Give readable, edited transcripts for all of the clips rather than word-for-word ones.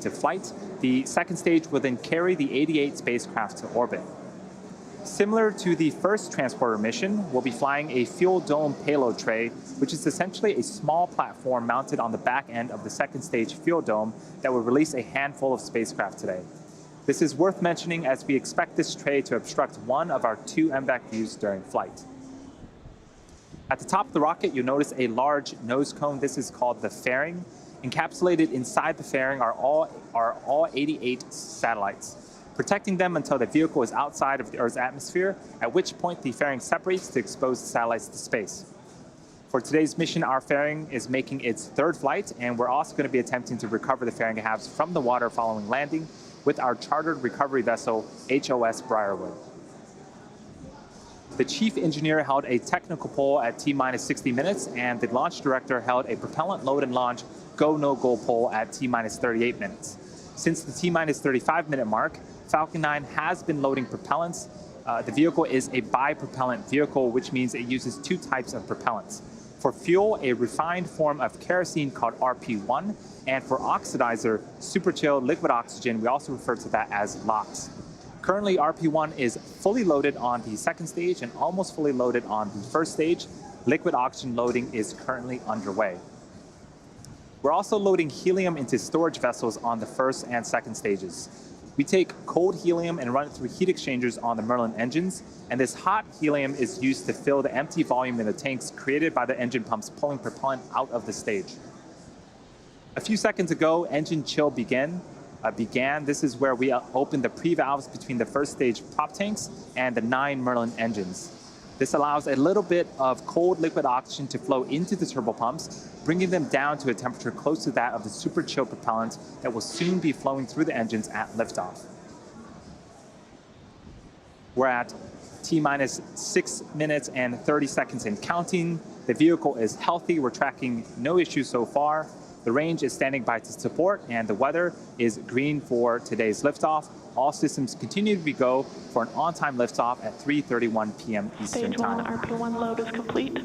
into flight. The second stage will then carry the 88 spacecraft to orbit. Similar to the first transporter mission, we'll be flying a fuel dome payload tray, which is essentially a small platform mounted on the back end of the second stage fuel dome that will release a handful of spacecraft today. This is worth mentioning as we expect this tray to obstruct one of our 2 MVAC views during flight. At the top of the rocket, you'll notice a large nose cone. This is called the fairing. Encapsulated inside the fairing are all 88 satellites, protecting them until the vehicle is outside of the Earth's atmosphere, at which point the fairing separates to expose the satellites to space. For today's mission, our fairing is making its 3rd flight, and we're also going to be attempting to recover the fairing halves from the water following landing with our chartered recovery vessel, HOS Briarwood. The chief engineer held a technical poll at T-minus 60 minutes, and the launch director held a propellant load and launch go-no-go poll at T-minus 38 minutes. Since the T-minus 35-minute mark, Falcon 9 has been loading propellants. The vehicle is a bipropellant vehicle, which means it uses 2 types of propellants. For fuel, a refined form of kerosene called RP1, and for oxidizer, super chilled liquid oxygen, we also refer to that as LOX. Currently, RP1 is fully loaded on the second stage and almost fully loaded on the first stage. Liquid oxygen loading is currently underway. We're also loading helium into storage vessels on the first and second stages. We take cold helium and run it through heat exchangers on the Merlin engines, and this hot helium is used to fill the empty volume in the tanks created by the engine pumps pulling propellant out of the stage. A few seconds ago, engine chill began. This is where we opened the pre-valves between the first stage prop tanks and the 9 Merlin engines. This allows a little bit of cold liquid oxygen to flow into the turbopumps, bringing them down to a temperature close to that of the super chill propellant that will soon be flowing through the engines at liftoff. We're at T-minus 6 minutes and 30 seconds and counting. The vehicle is healthy. We're tracking no issues so far. The range is standing by to support, and the weather is green for today's liftoff. All systems continue to be go for an on-time liftoff at 3:31 p.m. Eastern Time. Stage 1 RP1 load is complete.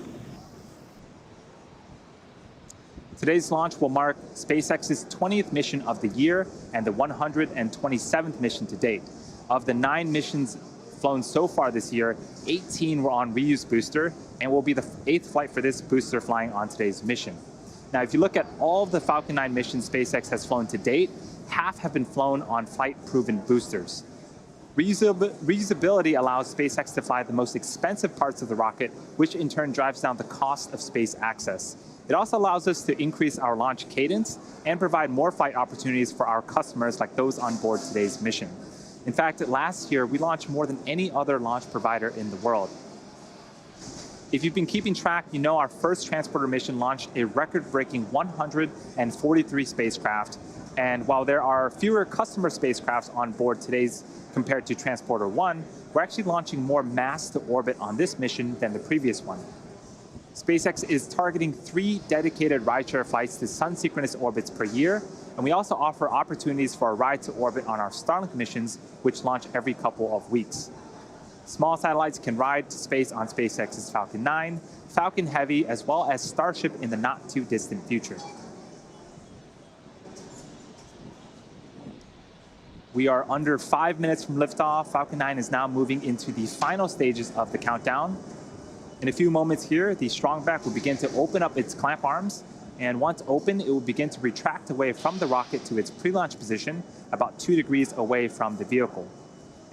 Today's launch will mark SpaceX's 20th mission of the year and the 127th mission to date. Of the 9 missions flown so far this year, 18 were on reuse booster, and will be the 8th flight for this booster flying on today's mission. Now, if you look at all of the Falcon 9 missions SpaceX has flown to date, half have been flown on flight-proven boosters. Reusability allows SpaceX to fly the most expensive parts of the rocket, which in turn drives down the cost of space access. It also allows us to increase our launch cadence and provide more flight opportunities for our customers like those on board today's mission. In fact, last year, we launched more than any other launch provider in the world. If you've been keeping track, you know our first transporter mission launched a record-breaking 143 spacecraft. And while there are fewer customer spacecrafts on board today's compared to Transporter-1, we're actually launching more mass to orbit on this mission than the previous one. SpaceX is targeting 3 dedicated rideshare flights to sun-synchronous orbits per year, and we also offer opportunities for a ride to orbit on our Starlink missions, which launch every couple of weeks. Small satellites can ride to space on SpaceX's Falcon 9, Falcon Heavy, as well as Starship in the not-too-distant future. We are under 5 minutes from liftoff. Falcon 9 is now moving into the final stages of the countdown. In a few moments here, the strongback will begin to open up its clamp arms, and once open, it will begin to retract away from the rocket to its pre-launch position, about 2 degrees away from the vehicle.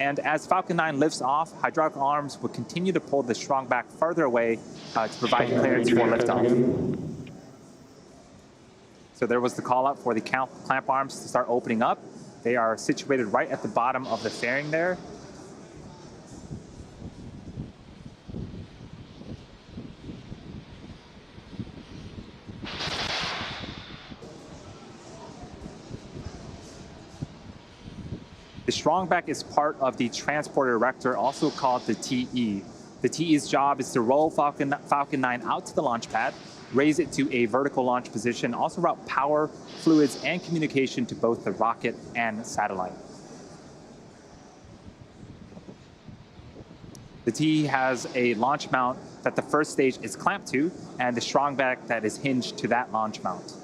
And as Falcon 9 lifts off, hydraulic arms will continue to pull the strongback further away to provide clearance for liftoff. So there was the call out for the clamp arms to start opening up. They are situated right at the bottom of the fairing there. The strongback is part of the transporter erector, also called the TE. The TE's job is to roll Falcon 9 out to the launch pad, raise it to a vertical launch position, also route power, fluids, and communication to both the rocket and satellite. The TE has a launch mount that the first stage is clamped to, and the strongback that is hinged to that launch mount.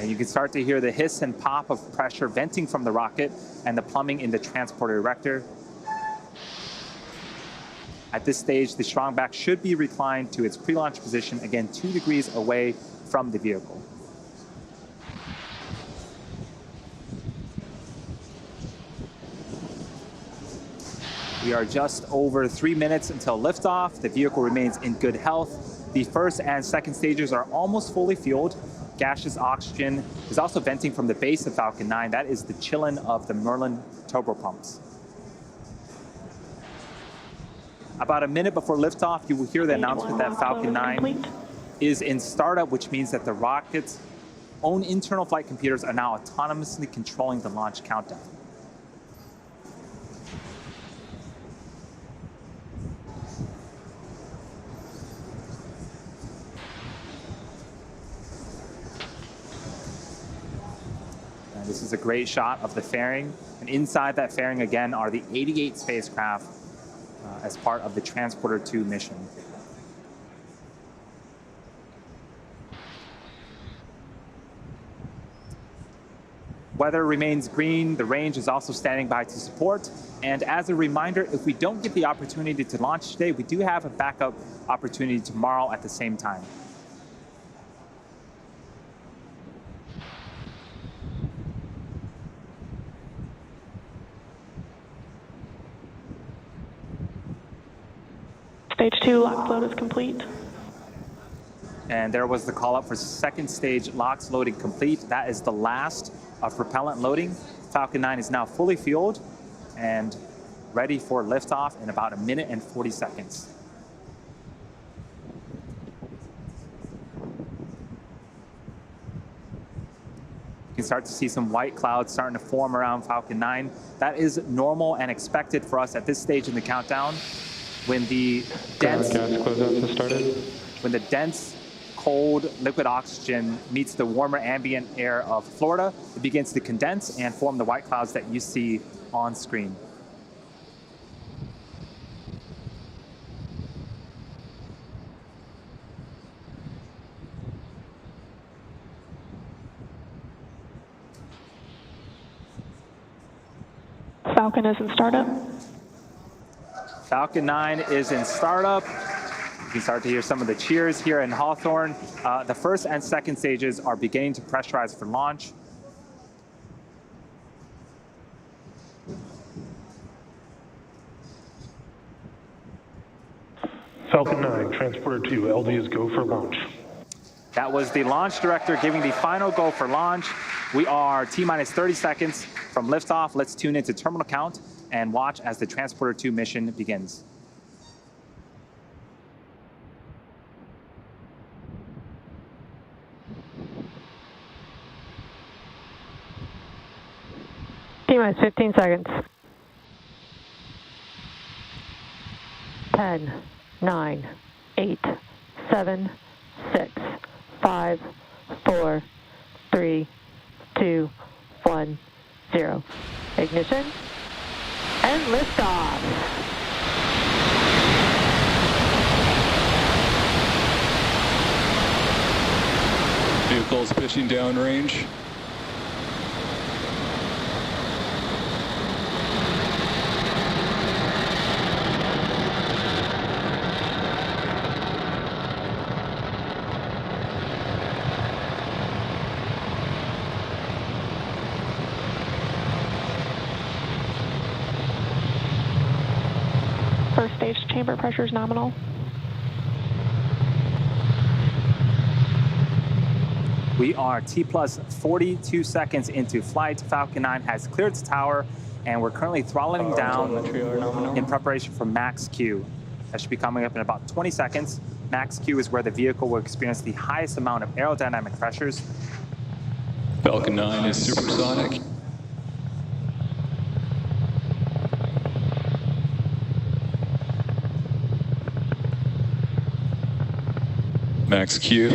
And you can start to hear the hiss and pop of pressure venting from the rocket and the plumbing in the transporter erector. At this stage, the strongback should be reclined to its pre-launch position, again 2 degrees away from the vehicle. We are just over 3 minutes until liftoff. The vehicle remains in good health. The first and second stages are almost fully fueled. Gaseous oxygen is also venting from the base of Falcon 9. That is the chillin of the Merlin turbopumps. About a minute before liftoff, you will hear the announcement that Falcon 9 is in startup, which means that the rocket's own internal flight computers are now autonomously controlling the launch countdown. And this is a great shot of the fairing. And inside that fairing, again, are the 88 spacecraft as part of the Transporter-2 mission. Weather remains green. The range is also standing by to support. And as a reminder, if we don't get the opportunity to launch today, we do have a backup opportunity tomorrow at the same time. Stage 2 lock load is complete. And there was the call up for second stage LOX loading complete. That is the last of propellant loading. Falcon 9 is now fully fueled and ready for liftoff in about 1 minute and 40 seconds. You can start to see some white clouds starting to form around Falcon 9. That is normal and expected for us at this stage in the countdown. When the dense, cold liquid oxygen meets the warmer ambient air of Florida, it begins to condense and form the white clouds that you see on screen. Falcon is in startup. Falcon 9 is in startup. You can start to hear some of the cheers here in Hawthorne. The first and second stages are beginning to pressurize for launch. Falcon 9, Transporter-2, LD is go for launch. That was the launch director giving the final go for launch. We are T-minus 30 seconds from liftoff. Let's tune into terminal count and watch as the Transporter-2 mission begins. T-minus 15 seconds. 10, 9, 8, 7, 6, 5, 4, 3, 2, 1, 0. Ignition and liftoff. Vehicles pitching downrange. First stage chamber pressure is nominal. We are T-plus 42 seconds into flight. Falcon 9 has cleared its tower, and we're currently throttling down in preparation for max Q. That should be coming up in about 20 seconds. Max Q is where the vehicle will experience the highest amount of aerodynamic pressures. Falcon 9 is supersonic. Max Q.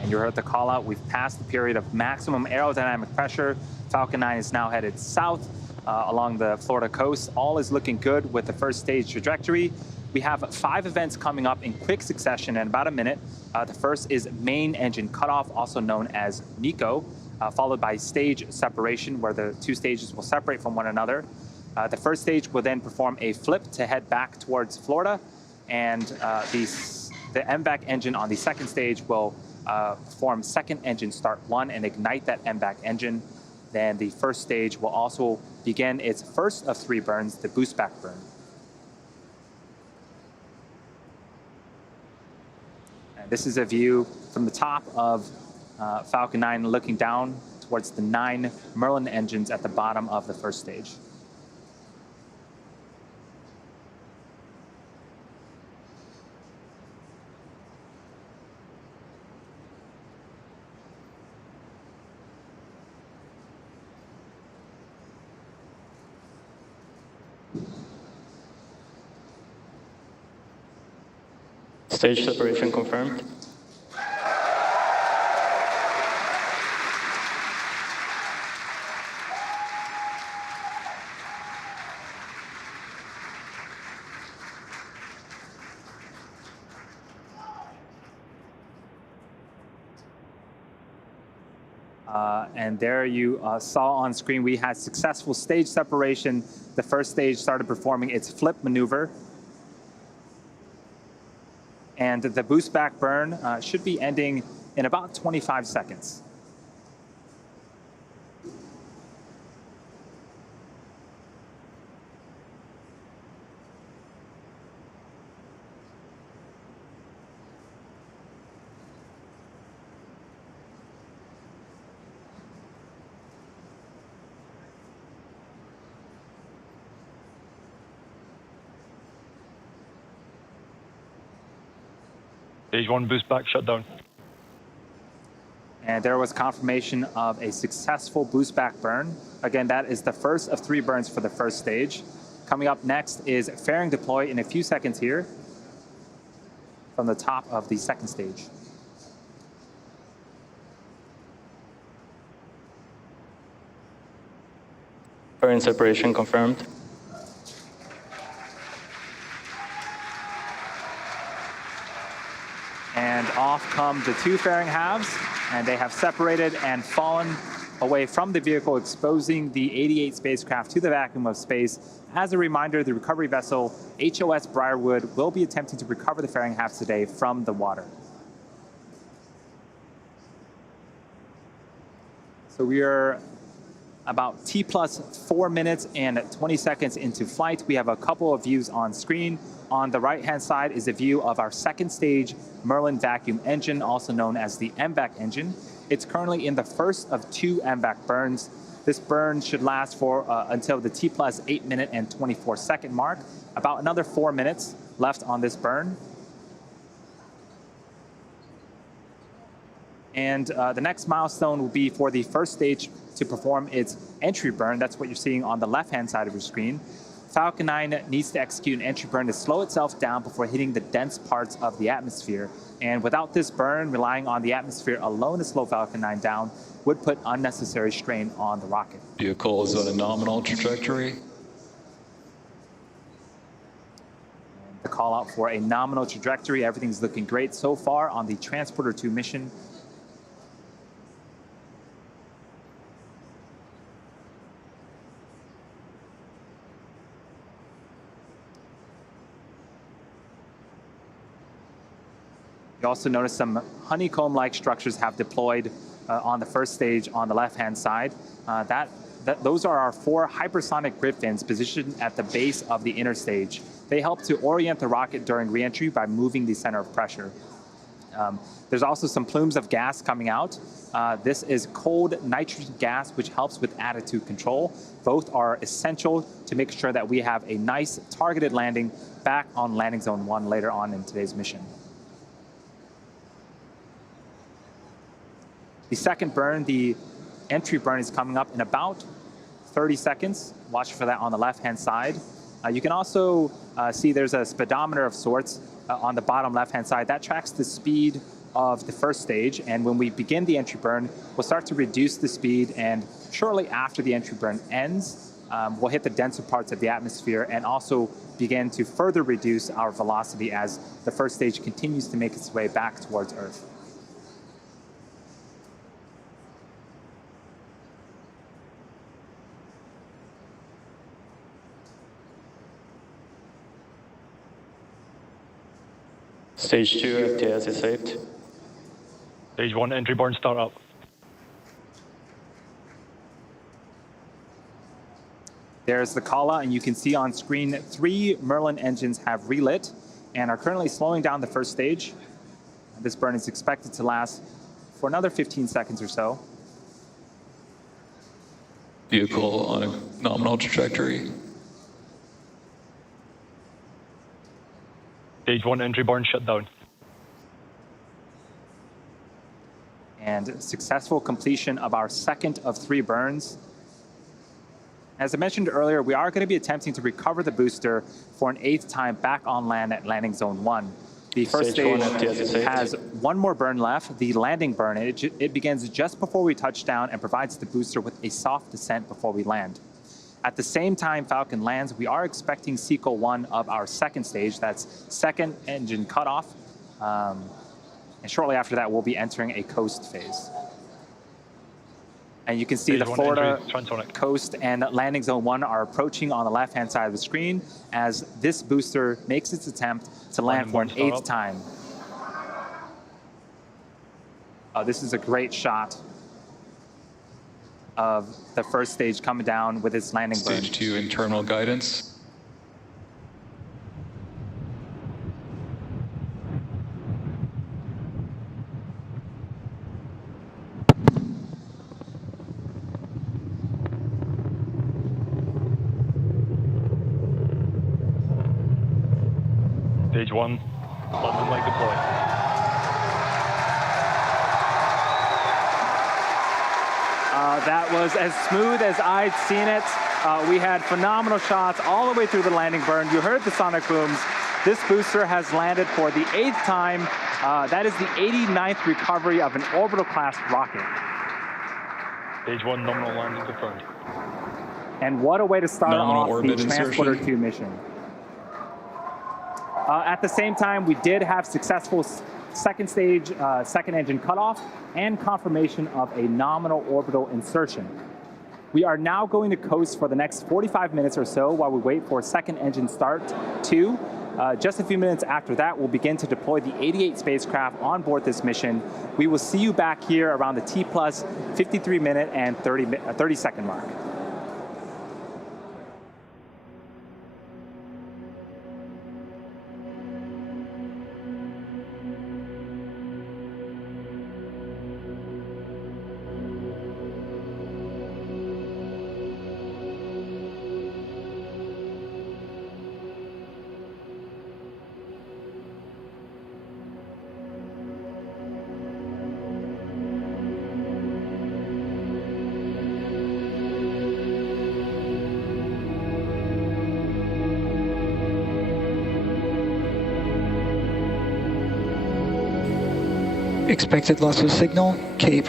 And you heard the call out. We've passed the period of maximum aerodynamic pressure. Falcon 9 is now headed south along the Florida coast. All is looking good with the first stage trajectory. We have 5 events coming up in quick succession in about a minute. The first is main engine cutoff, also known as MECO, followed by stage separation, where the 2 stages will separate from one another. The first stage will then perform a flip to head back towards Florida, and the MVAC engine on the second stage will perform second engine start 1 and ignite that MVAC engine. Then the first stage will also begin its first of 3 burns, the boost back burn. And this is a view from the top of Falcon 9 looking down towards the 9 Merlin engines at the bottom of the first stage. Stage separation confirmed. And there you saw on screen, we had successful stage separation. The first stage started performing its flip maneuver. And the boost back burn should be ending in about 25 seconds. Stage 1 boost back shutdown. And there was confirmation of a successful boost back burn. Again, that is the first of 3 burns for the first stage. Coming up next is fairing deploy in a few seconds here from the top of the second stage. Fairing separation confirmed. And off come the 2 fairing halves, and they have separated and fallen away from the vehicle, exposing the 88 spacecraft to the vacuum of space. As a reminder, the recovery vessel HOS Briarwood will be attempting to recover the fairing halves today from the water. So we are about T plus 4 minutes and 20 seconds into flight. We have a couple of views on screen. On the right-hand side is a view of our second stage Merlin vacuum engine, also known as the MVAC engine. It's currently in the first of 2 MVAC burns. This burn should last for until the T plus 8 minute and 24 second mark. About another 4 minutes left on this burn. And the next milestone will be for the first stage to perform its entry burn. That's what you're seeing on the left-hand side of your screen. Falcon 9 needs to execute an entry burn to slow itself down before hitting the dense parts of the atmosphere. And without this burn, relying on the atmosphere alone to slow Falcon 9 down would put unnecessary strain on the rocket. Vehicle is on a nominal trajectory. The call out for a nominal trajectory. Everything's looking great so far on the Transporter-2 mission. You also notice some honeycomb-like structures have deployed on the first stage on the left-hand side. Those are our 4 hypersonic grid fins positioned at the base of the inner stage. They help to orient the rocket during reentry by moving the center of pressure. There's also some plumes of gas coming out. This is cold nitrogen gas, which helps with attitude control. Both are essential to make sure that we have a nice targeted landing back on landing zone 1 later on in today's mission. The second burn, the entry burn, is coming up in about 30 seconds. Watch for that on the left-hand side. You can also see there's a speedometer of sorts on the bottom left-hand side. That tracks the speed of the first stage, and when we begin the entry burn, we'll start to reduce the speed, and shortly after the entry burn ends, we'll hit the denser parts of the atmosphere and also begin to further reduce our velocity as the first stage continues to make its way back towards Earth. Stage 2 FTS is saved. Stage 1 entry burn startup. There's the Kala, and you can see on screen 3 Merlin engines have relit and are currently slowing down the first stage. This burn is expected to last for another 15 seconds or so. Vehicle on a nominal trajectory. Stage 1 entry burn shut down. And successful completion of our second of 3 burns. As I mentioned earlier, we are going to be attempting to recover the booster for an 8th time back on land at landing zone 1. The first stage has 1 more burn left, the landing burn. It begins just before we touch down and provides the booster with a soft descent before we land. At the same time Falcon lands, we are expecting cycle 1 of our second stage. That's second engine cutoff. And shortly after that, we'll be entering a coast phase. And you can see the Florida coast and landing zone 1 are approaching on the left-hand side of the screen as this booster makes its attempt to land for an 8th time. This is a great shot of the first stage coming down with its landing burn. Stage 2 internal guidance. Stage 1, landing leg deployed. That was as smooth as I'd seen it. We had phenomenal shots all the way through the landing burn. You heard the sonic booms. This booster has landed for the 8th time. That is the 89th recovery of an orbital class rocket. Stage 1 nominal landing confirmed. And what a way to start Nominal off the orbit Transporter-2 mission. At the same time, we did have successful second stage, second engine cutoff, and confirmation of a nominal orbital insertion. We are now going to coast for the next 45 minutes or so while we wait for second engine start 2. Just a few minutes after that, we'll begin to deploy the 88 spacecraft on board this mission. We will see you back here around the T plus 53 minute and 30 second mark. Expected loss of signal, Cape.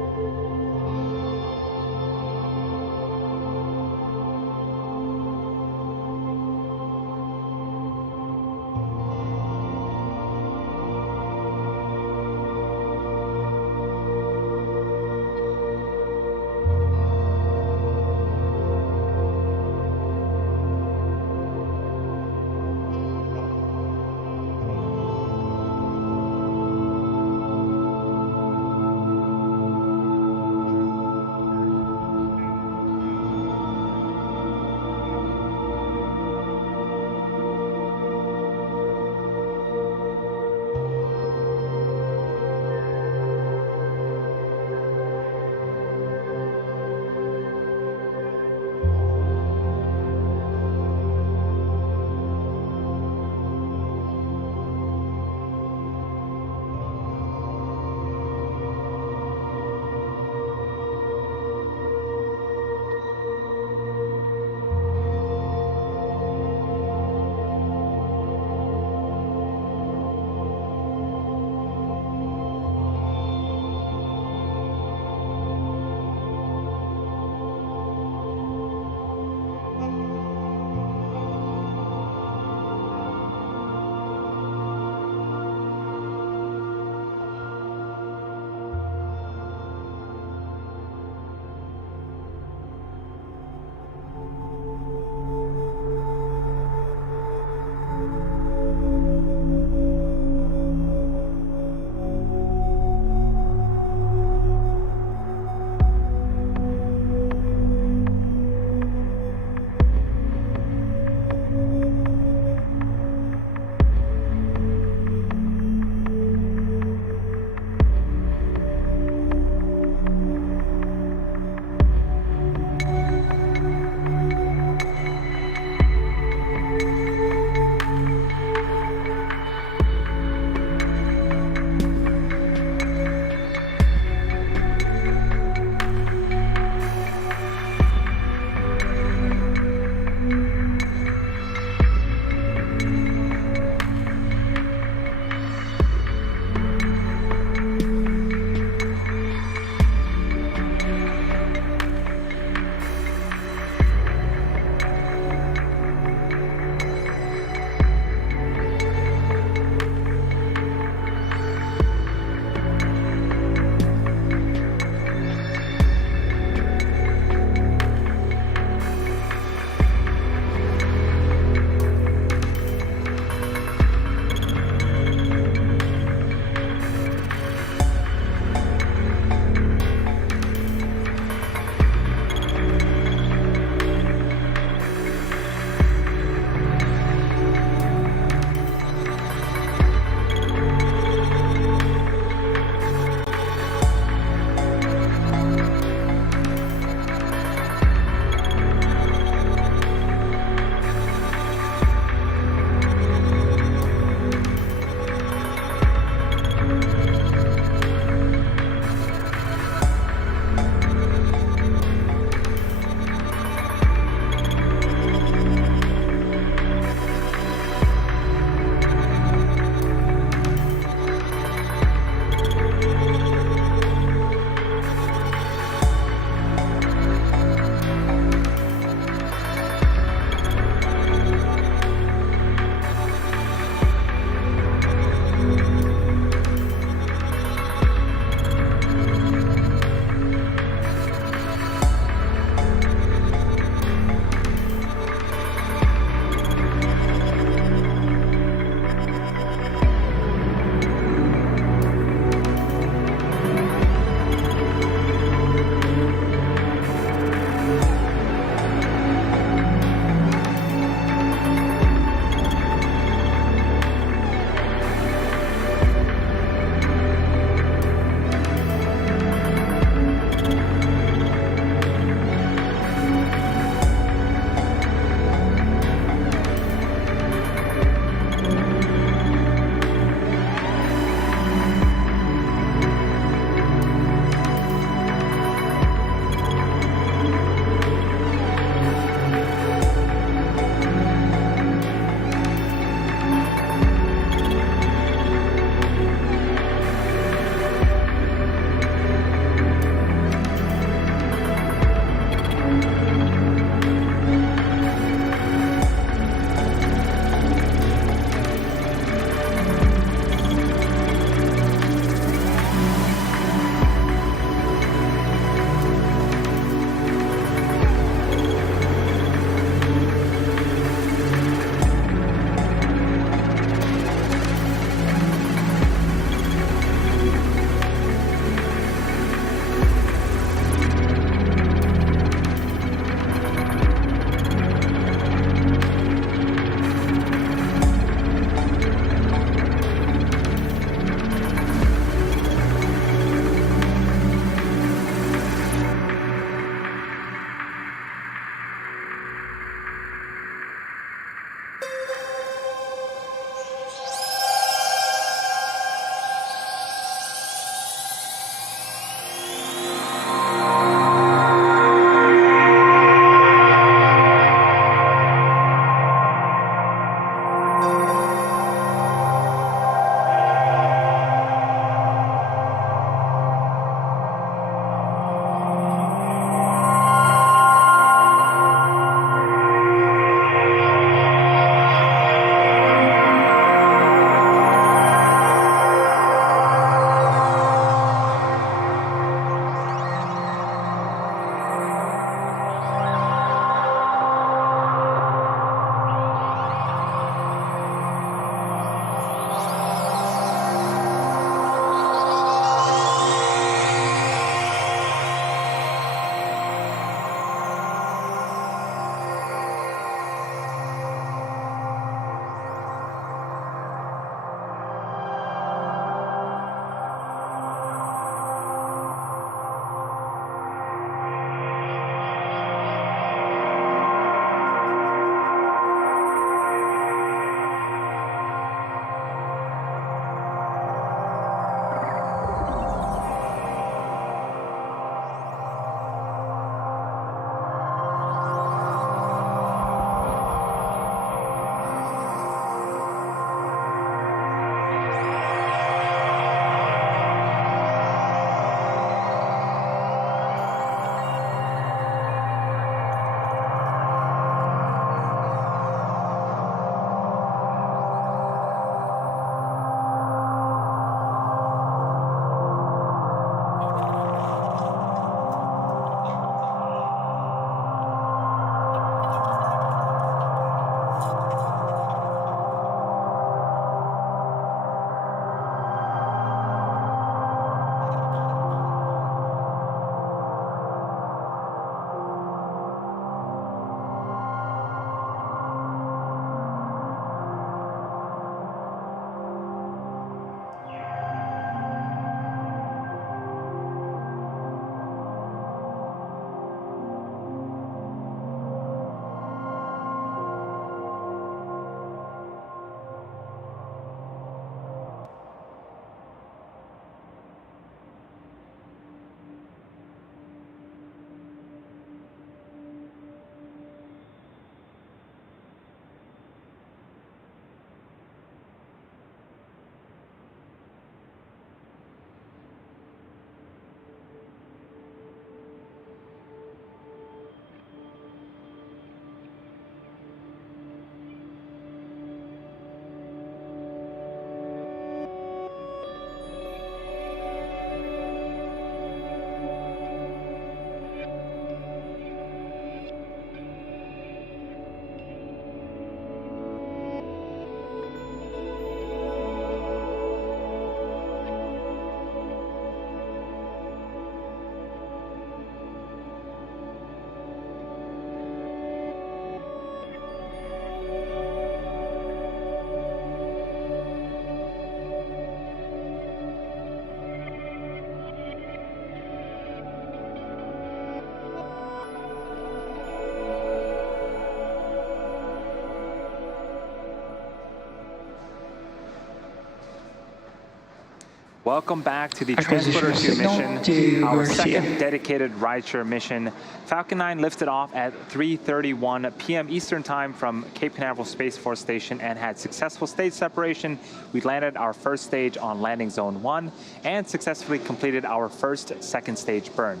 Welcome back to the Acquisition Transporter-2 signal mission, to our Garcia. second dedicated rideshare mission. Falcon 9 lifted off at 3:31 p.m. Eastern Time from Cape Canaveral Space Force Station and had successful stage separation. We landed our first stage on landing zone 1 and successfully completed our first second stage burn.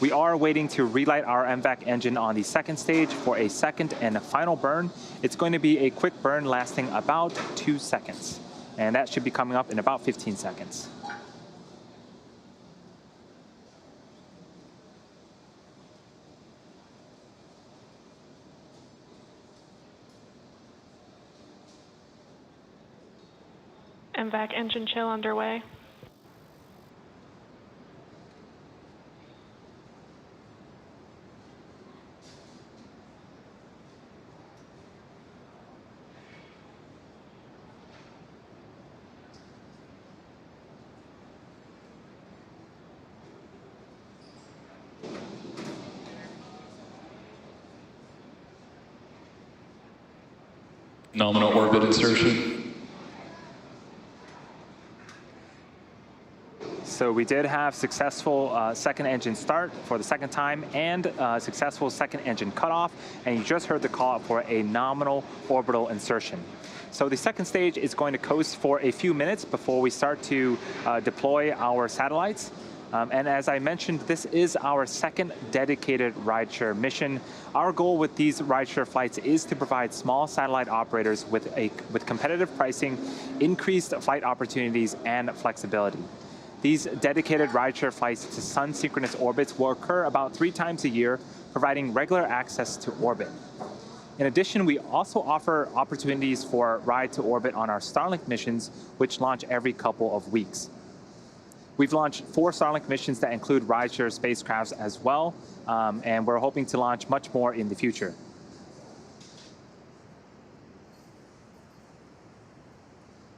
We are waiting to relight our MVAC engine on the second stage for a second and final burn. It's going to be a quick burn lasting about 2 seconds, and that should be coming up in about 15 seconds. MVAC engine chill underway. Nominal orbit insertion. So we did have successful second engine start for the second time and successful second engine cutoff, and you just heard the call for a nominal orbital insertion. So the second stage is going to coast for a few minutes before we start to deploy our satellites. And as I mentioned, this is our second dedicated rideshare mission. Our goal with these rideshare flights is to provide small satellite operators with competitive pricing, increased flight opportunities, and flexibility. These dedicated rideshare flights to sun-synchronous orbits will occur about 3 times a year, providing regular access to orbit. In addition, we also offer opportunities for ride to orbit on our Starlink missions, which launch every couple of weeks. We've launched 4 Starlink missions that include rideshare spacecrafts as well, and we're hoping to launch much more in the future.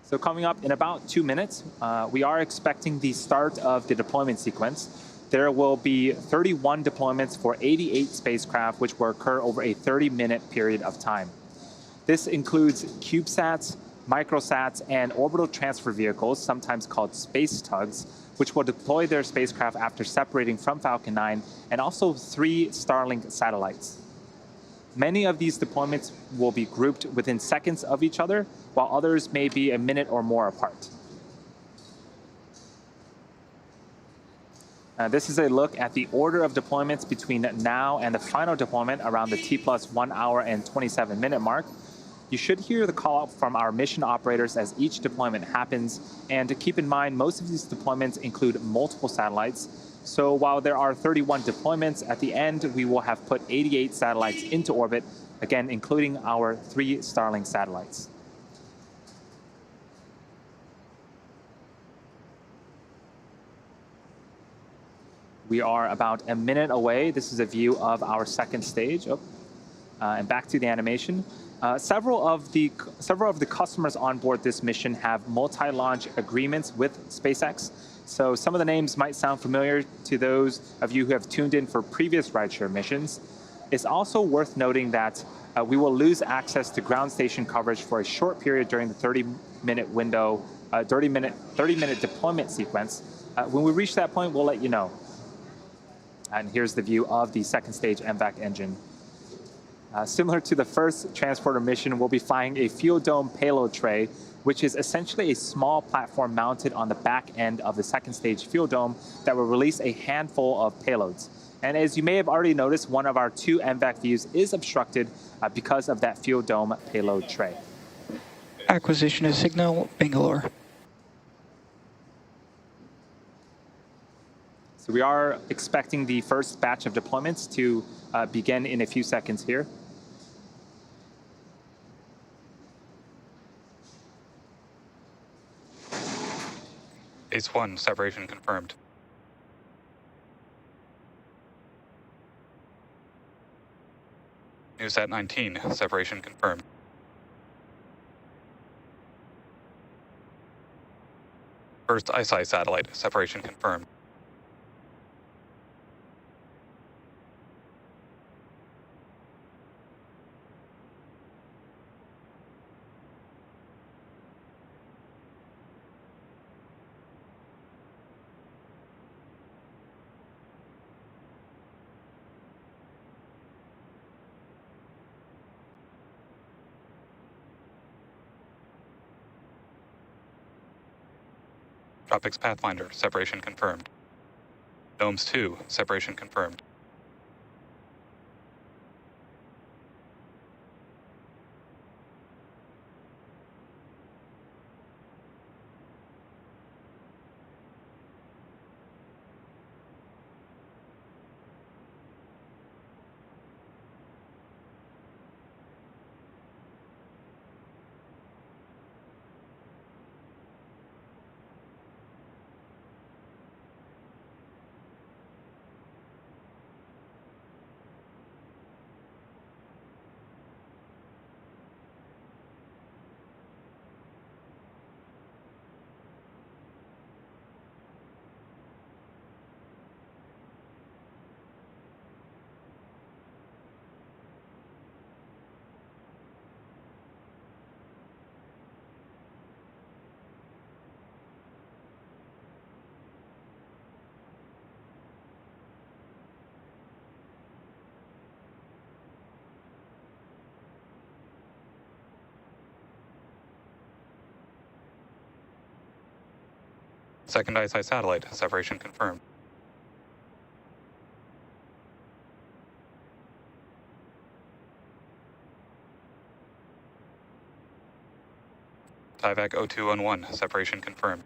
So coming up in about 2 minutes, we are expecting the start of the deployment sequence. There will be 31 deployments for 88 spacecraft, which will occur over a 30-minute period of time. This includes CubeSats, microsats, and orbital transfer vehicles, sometimes called space tugs, which will deploy their spacecraft after separating from Falcon 9, and also 3 Starlink satellites. Many of these deployments will be grouped within seconds of each other, while others may be a minute or more apart. This is a look at the order of deployments between now and the final deployment around the T+1 hour and 27-minute mark. You should hear the call out from our mission operators as each deployment happens, and to keep in mind, most of these deployments include multiple satellites. So while there are 31 deployments, at the end we will have put 88 satellites into orbit, again including our 3 Starlink satellites. We are about a minute away. This is a view of our second stage. And back to the animation. Several of the customers on board this mission have multi-launch agreements with SpaceX. So some of the names might sound familiar to those of you who have tuned in for previous rideshare missions. It's also worth noting that we will lose access to ground station coverage for a short period during the 30-minute window, 30-minute deployment sequence. When we reach that point, we'll let you know. And here's the view of the second stage MVAC engine. Similar to the first transporter mission, we'll be flying a fuel dome payload tray, which is essentially a small platform mounted on the back end of the second stage fuel dome that will release a handful of payloads. And as you may have already noticed, one of our 2 MVAC views is obstructed because of that fuel dome payload tray. Acquisition of signal, Bangalore. So we are expecting the first batch of deployments to begin in a few seconds here. Base 1, separation confirmed. NewSat 19, separation confirmed. First ISI satellite, separation confirmed. Tropics Pathfinder, separation confirmed. Gnomes 2, separation confirmed. Second ISI satellite, separation confirmed. TIVAC 0211, separation confirmed.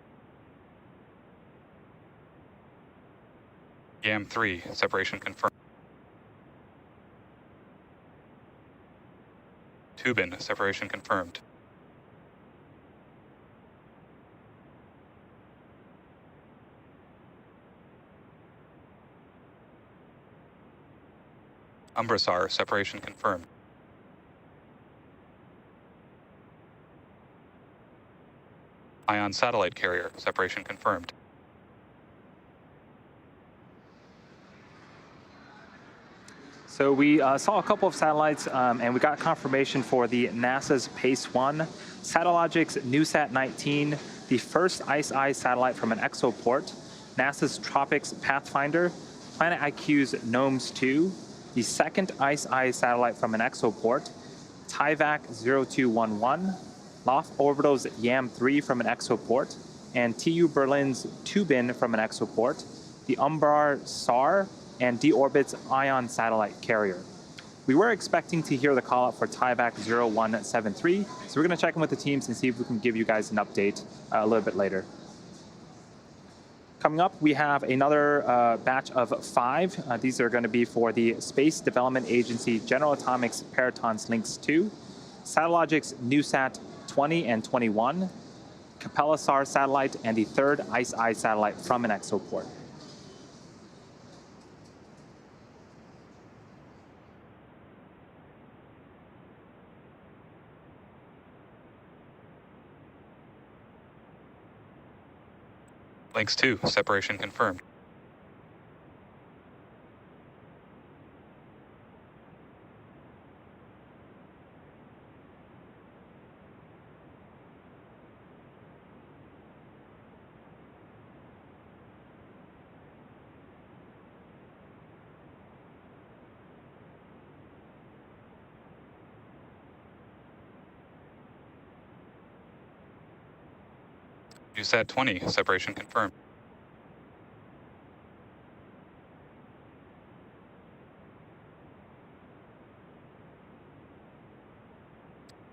YAM 3, separation confirmed. Tubin, separation confirmed. Umbrasar, separation confirmed. Ion satellite carrier, separation confirmed. So we saw a couple of satellites, and we got confirmation for the NASA's PACE-1, Satellogic's NewSat-19, the first ICE-I satellite from an exoport, NASA's Tropics Pathfinder, Planet IQ's GNOMES-2, the second ICE-I satellite from an exoport, TIVAC 0211, Loft Orbital's YAM-3 from an exoport, and TU Berlin's Tubin from an exoport, the Umbrar SAR, and D-Orbit's Ion satellite carrier. We were expecting to hear the call out for TIVAC 0173, so we're going to check in with the teams and see if we can give you guys an update a little bit later. Coming up, we have another batch of 5. These are going to be for the Space Development Agency General Atomics Peritons Lynx 2, Satellogic's NewSat 20 and 21, Capella SAR satellite, and the third ICE-I satellite from an exoport. Lynx 2, separation confirmed. USAT 20, separation confirmed.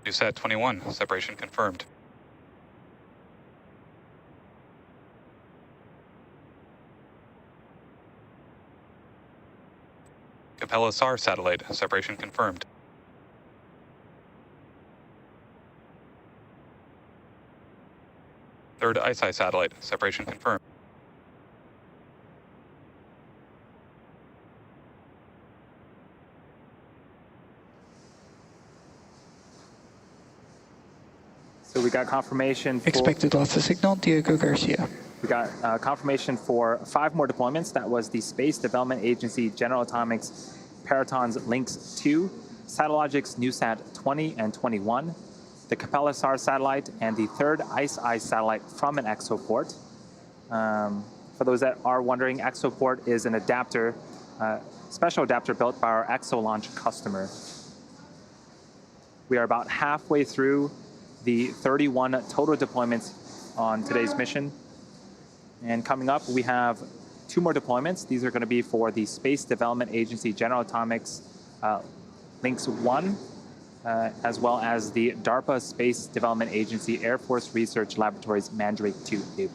USAT 21, separation confirmed. Capella SAR satellite, separation confirmed. Third ICE-I satellite, separation confirmed. So we got confirmation for... Expected loss of signal, Diego Garcia. We got confirmation for 5 more deployments. That was the Space Development Agency General Atomics Peritons Lynx 2, Satellogic's NewSat 20 and 21, the Capella SAR satellite, and the third ICE-I satellite from an exoport. For those that are wondering, exoport is an adapter, special adapter built by our ExoLaunch customer. We are about halfway through the 31 total deployments on today's mission. And coming up, we have 2 more deployments. These are going to be for the Space Development Agency General Atomics Lynx 1, as well as the DARPA Space Development Agency Air Force Research Laboratories Mandrake 2 Able.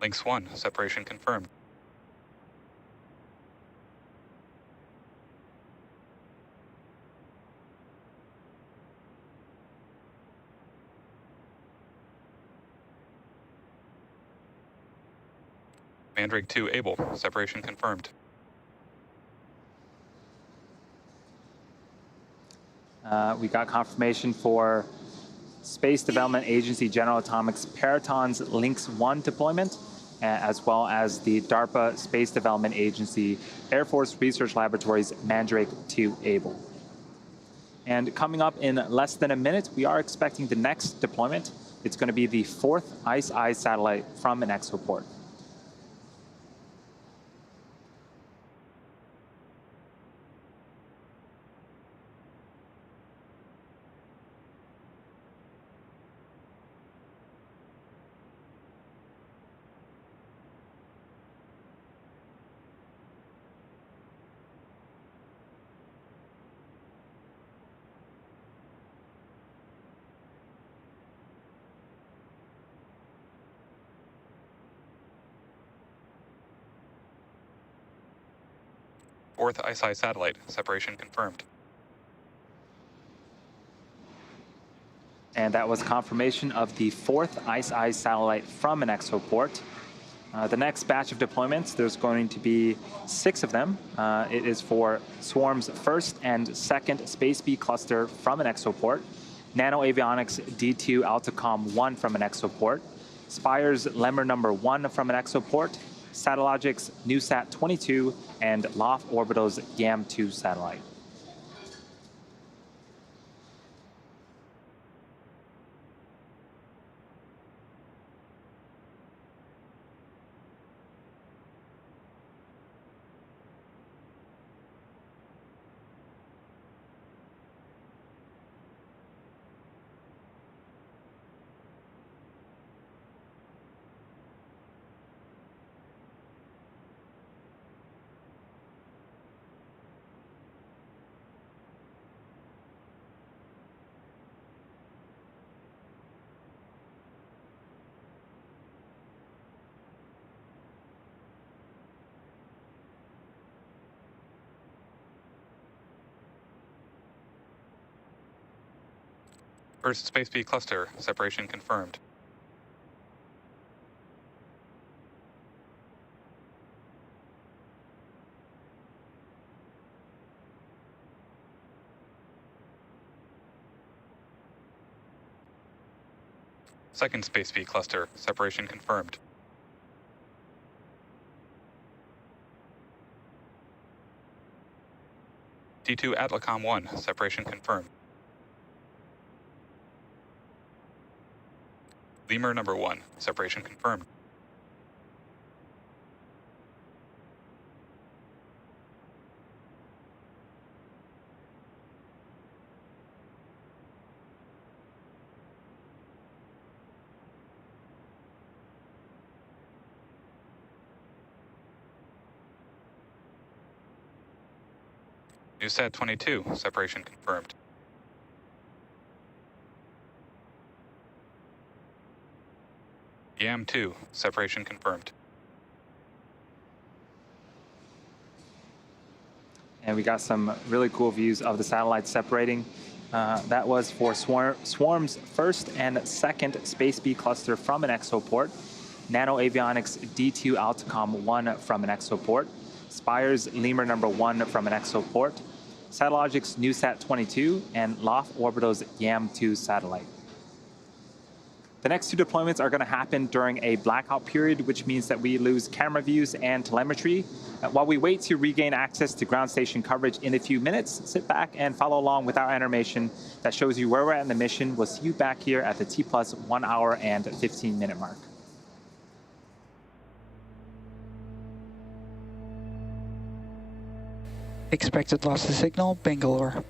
Lynx 1, separation confirmed. Mandrake 2 able, separation confirmed. We got confirmation for Space Development Agency General Atomics Paraton's Lynx 1 deployment, as well as the DARPA Space Development Agency Air Force Research Laboratories Mandrake 2 Able. And coming up in less than a minute, we are expecting the next deployment. It's going to be the 4th ICE-I satellite from an exoport. Fourth ICE-I satellite, separation confirmed. And that was confirmation of the 4th ICE-I satellite from an exoport. The next batch of deployments, there's going to be 6 of them. It is for Swarm's 1st and 2nd Space B cluster from an exoport, Nano Avionics D2 Altacom 1 from an exoport, Spire's Lemur number 1 from an exoport, Satellogic's NewSat 22, and Loft Orbital's YAM2 satellite. First Space B cluster, separation confirmed. Second Space B cluster, separation confirmed. D2 Atacom 1, separation confirmed. Lemur number 1, separation confirmed. NewSat 22, separation confirmed. YAM2, separation confirmed. And we got some really cool views of the satellites separating. That was for Swarm's 1st and 2nd Space B cluster from an exoport, Nano Avionics D2 Altacom 1 from an exoport, Spire's Lemur number 1 from an exoport, Satellogic's NewSat 22, and Loft Orbital's YAM2 satellite. The next 2 deployments are going to happen during a blackout period, which means that we lose camera views and telemetry. While we wait to regain access to ground station coverage in a few minutes, sit back and follow along with our animation that shows you where we're at in the mission. We'll see you back here at the T+ 1 hour and 15-minute mark. Expected loss of signal, Bangalore.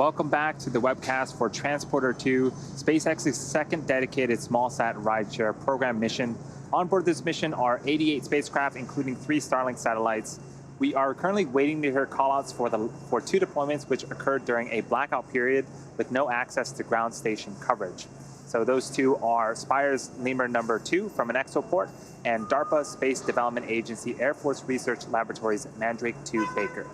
Welcome back to the webcast for Transporter-2, SpaceX's second dedicated small-sat rideshare program mission. On board this mission are 88 spacecraft, including 3 Starlink satellites. We are currently waiting to hear callouts for 2 deployments which occurred during a blackout period with no access to ground station coverage. So those 2 are Spire's Lemur number 2 from an exoport and DARPA Space Development Agency Air Force Research Laboratories Mandrake 2 Baker.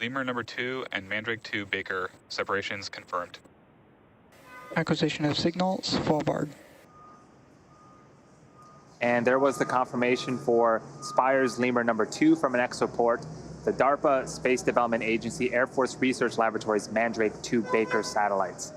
Lemur number 2 and Mandrake 2 Baker, separations confirmed. Acquisition of signal, Svalbard. And there was the confirmation for Spire's Lemur number 2 from an exoport, the DARPA Space Development Agency Air Force Research Laboratories Mandrake 2 Baker satellites.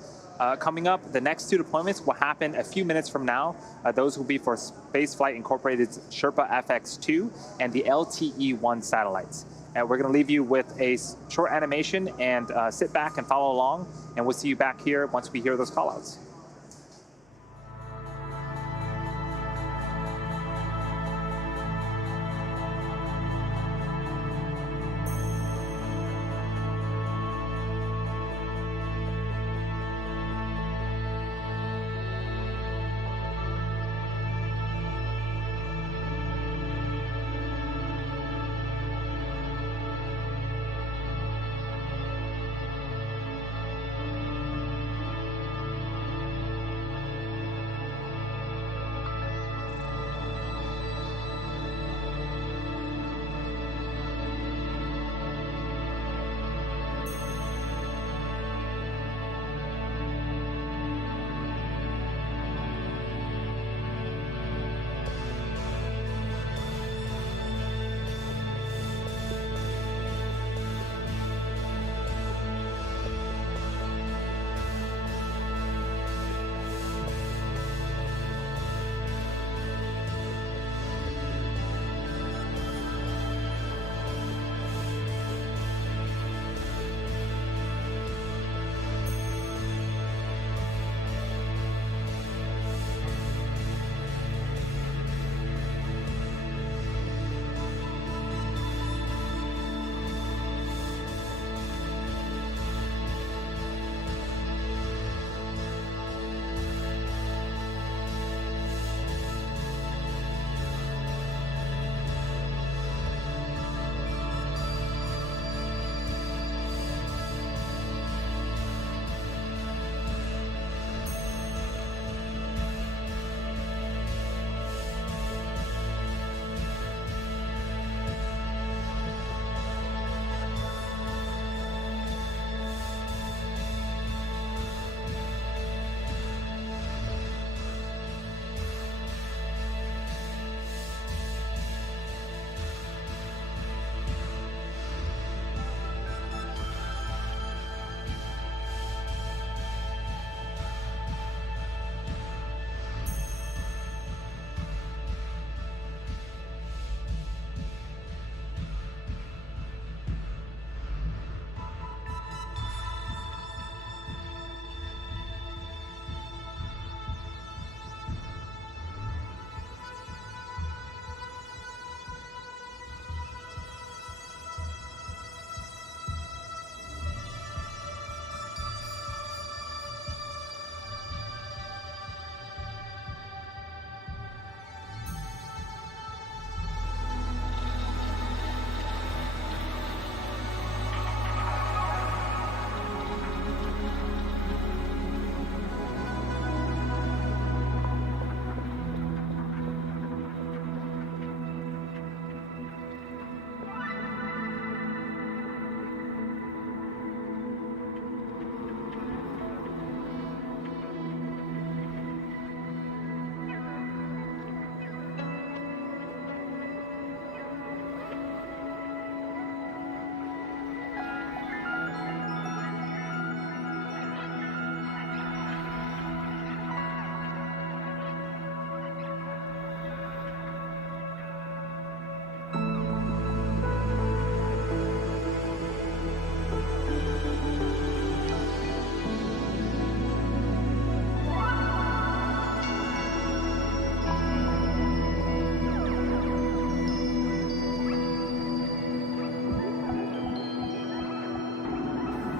Coming up, the next 2 deployments will happen a few minutes from now. Those will be for Spaceflight Incorporated's Sherpa FX2 and the LTE-1 satellites. And we're going to leave you with a short animation and sit back and follow along, and we'll see you back here once we hear those callouts.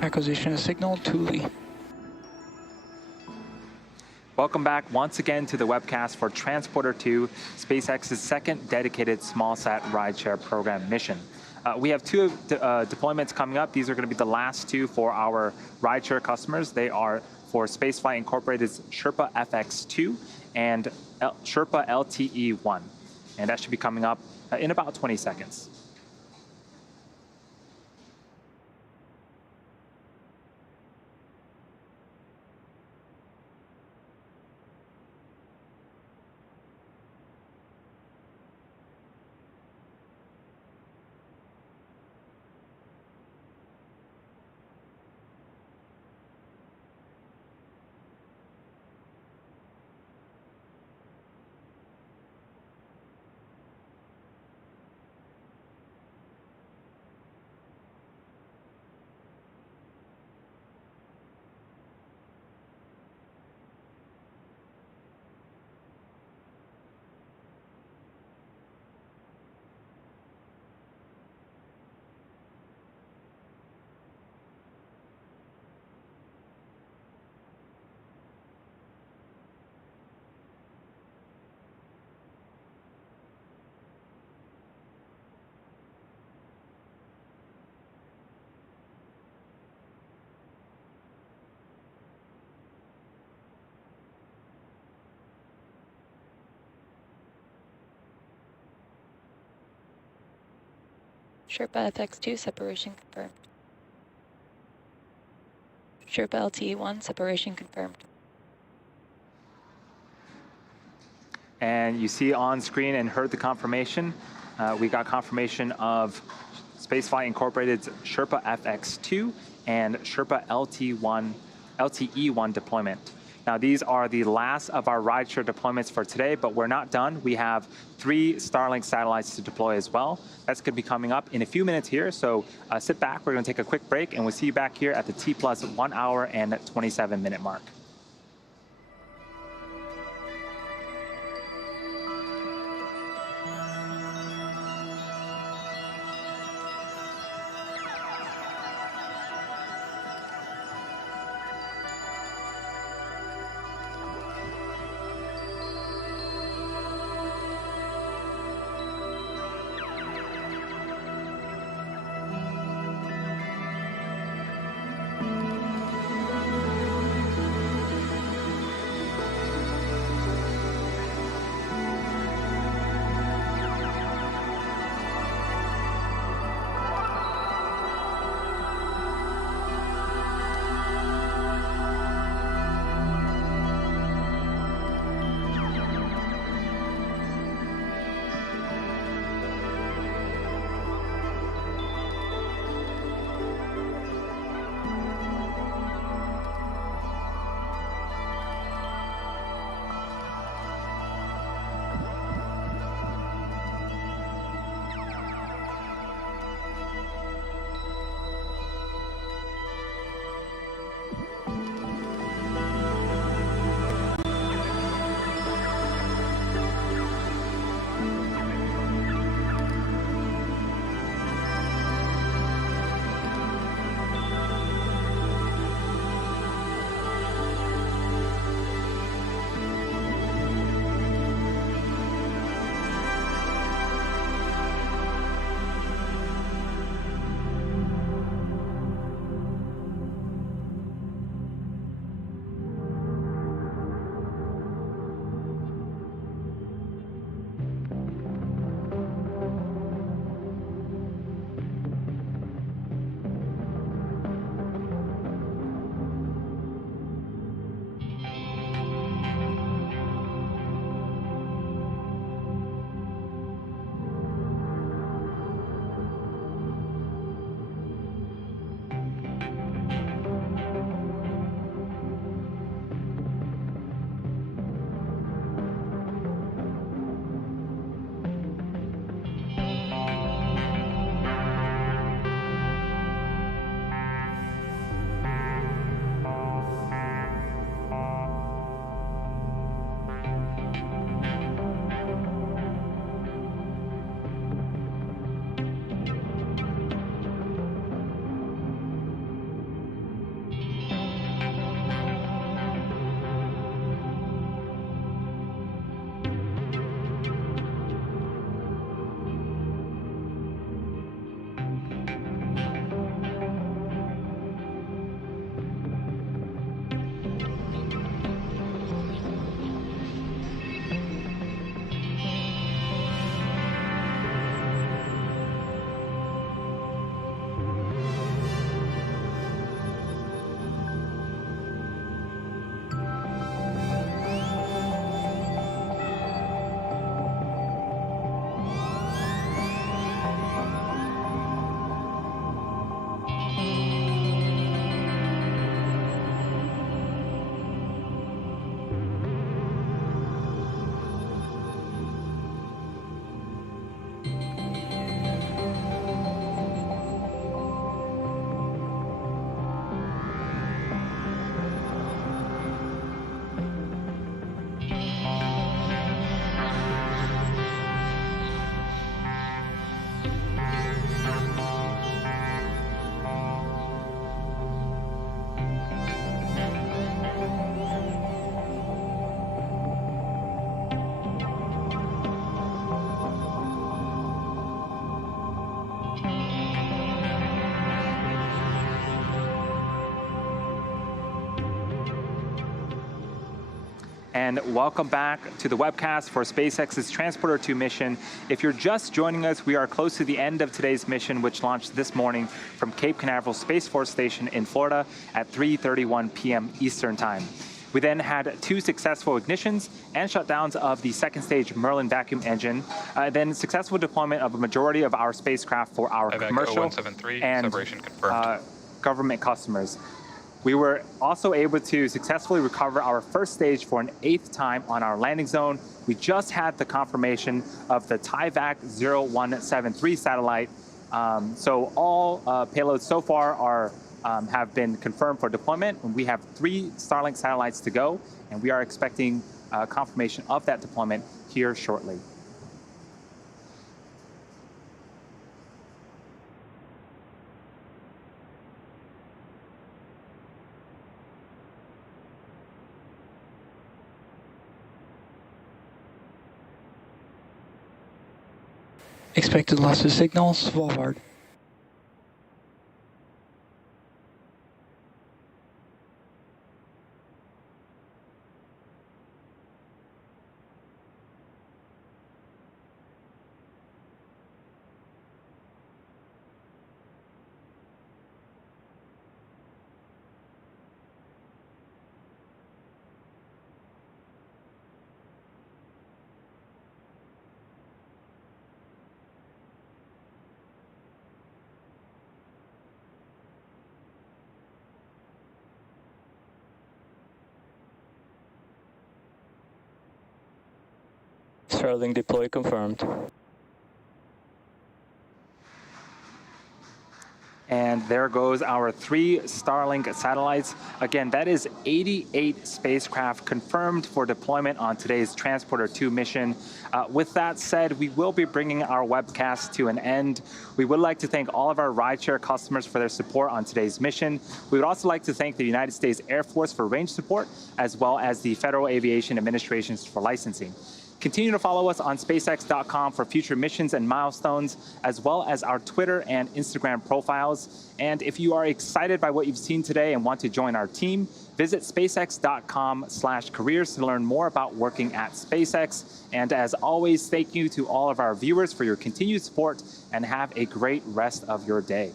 Acquisition of signal to Lee. Welcome back once again to the webcast for Transporter-2, SpaceX's second dedicated small-sat rideshare program mission. We have two deployments coming up. These are going to be the last two for our rideshare customers. They are for Spaceflight Incorporated's Sherpa FX2 and Sherpa LTE-1. And that should be coming up in about 20 seconds. Sherpa FX2 separation confirmed. Sherpa LTE-1 separation confirmed. And you see on screen and heard the confirmation. We got confirmation of Spaceflight Incorporated's Sherpa FX2 and Sherpa LTE-1 deployment. Now, these are the last of our rideshare deployments for today, but we're not done. We have 3 Starlink satellites to deploy as well. That's going to be coming up in a few minutes here, so sit back. We're going to take a quick break, and we'll see you back here at the T plus 1 hour and 27-minute mark. And welcome back to the webcast for SpaceX's Transporter-2 mission. If you're just joining us, we are close to the end of today's mission, which launched this morning from Cape Canaveral Space Force Station in Florida at 3:31 p.m. Eastern Time. We then had 2 successful ignitions and shutdowns of the second stage Merlin vacuum engine, then successful deployment of a majority of our spacecraft for our commercial 0173, and separation confirmed. Government customers. We were also able to successfully recover our first stage for an 8th time on our landing zone. We just had the confirmation of the TIVAC 0173 satellite. So all payloads so far have been confirmed for deployment. And we have 3 Starlink satellites to go, and we are expecting confirmation of that deployment here shortly. Expected loss of signal, Svalbard. Starlink deploy confirmed. And there goes our 3 Starlink satellites. Again, that is 88 spacecraft confirmed for deployment on today's Transporter-2 mission. With that said, we will be bringing our webcast to an end. We would like to thank all of our rideshare customers for their support on today's mission. We would also like to thank the United States Air Force for range support, as well as the Federal Aviation Administration for licensing. Continue to follow us on SpaceX.com for future missions and milestones, as well as our Twitter and Instagram profiles. And if you are excited by what you've seen today and want to join our team, visit SpaceX.com/careers to learn more about working at SpaceX. And as always, thank you to all of our viewers for your continued support, and have a great rest of your day.